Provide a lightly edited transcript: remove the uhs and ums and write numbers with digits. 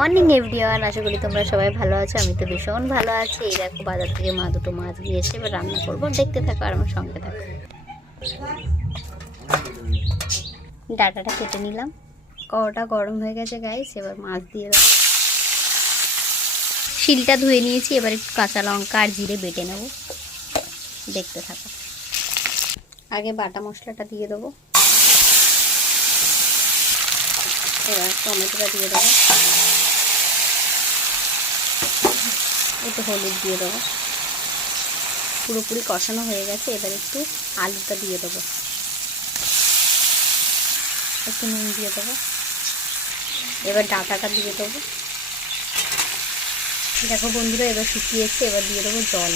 Morning everyone, আশা করি তোমরা সবাই ভালো আছো। আমি তো ভীষণ ভালো আছি। এই দেখো, বাজার থেকে মা দুটো মাছ দিয়েছে, এবার রান্না করবো। দেখতে থাকো আর আমার সঙ্গে থাকো। ডাটাটা কেটে নিলাম, কড়াটা গরম হয়ে গেছে গাইস। এবার মাছ দিয়ে দেবো। শিলটা ধুয়ে নিয়েছি, এবার একটু কাঁচা লঙ্কা আর জিরে বেটে নেব। দেখতে থাকো। আগে বাটা মশলাটা দিয়ে দেবো, এবার টমেটোটা দিয়ে দেবো, একটু হলুদ দিয়ে দেবো। পুরোপুরি কষানো হয়ে গেছে, এবার একটু আলুটা দিয়ে দেবো, একটু নুন দিয়ে দেবো, এবার ডাঁটাটা দিয়ে দেবো। দেখো বন্ধুরা, এবার শুকিয়েছে, এবার দিয়ে দেবো জল।